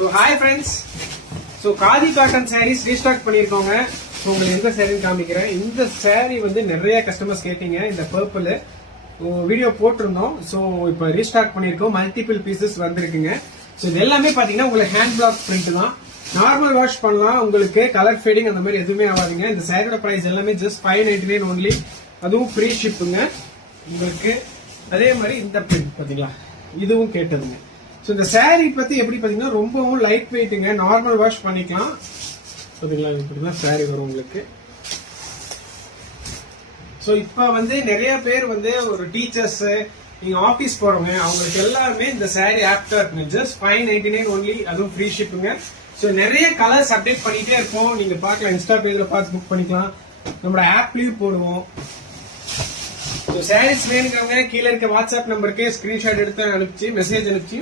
So hi friends. So khadi cotton sarees restock பண்ணிருக்கோங்க. So உங்களுக்கு எந்த saree காமிக்கிறேன். இந்த saree வந்து நிறைய கஸ்டமர்ஸ் கேட்டீங்க. இந்த பர்பிள் வீடியோ போட்டிருந்தோம். So இப்போ ரீஸ்டாக் பண்ணிருக்கோம். மல்டிபிள் பீசஸ் வந்திருக்குங்க. So இது எல்லாமே பாத்தீங்கன்னா உங்களுக்கு ஹேண்ட் பிளாக் பிரிண்ட் தான். நார்மல் வாஷ் பண்ணலாம். உங்களுக்கு கலர் ஃபேடிங் அந்த மாதிரி எதுவுமே ஆகாதுங்க. இந்த சாரியோட பிரைஸ் எல்லாமே ஜஸ்ட் 599 only. அதுவும் ஃப்ரீ ஷிப்புங்க உங்களுக்கு. அதே மாதிரி இந்த பிரிண்ட் பாத்தீங்களா, இதுவும் கேட்டதுங்க. சோ இந்த சாரி பத்தி எப்படி பாத்தீங்கன்னா ரொம்பவும் லைட் வெயிட்டுங்க. நார்மல் வாஷ் பண்ணிக்கலாம். பாத்தீங்களா, இப்படிதான் சாரி வரும் உங்களுக்கு. சோ இப்ப வந்து நிறைய பேர் வந்து ஒரு டீச்சர்ஸ், நீங்க ஆபீஸ் போறவங்க, அவங்களுக்கு எல்லாருமே இந்த சாரி ஆப்டா இருக்குங்க. Just 599 only. அதுவும் ஃப்ரீ ஷிப்புங்க. சோ நிறைய கலர்ஸ் அப்டேட் பண்ணிட்டே இருப்போம். நீங்க பார்க்கலாம், இன்ஸ்டா பேஜ்ல பார்த்து புக் பண்ணிக்கலாம். நம்மளோட ஆப்லயும் போடுவோம். சாரீஸ் வேணுங்கிறவங்க கீழே இருக்க வாட்ஸ்அப் நம்பருக்கு ஸ்கிரீன்ஷாட் எடுத்து அனுப்பிச்சு மெசேஜ் அனுப்பிச்சு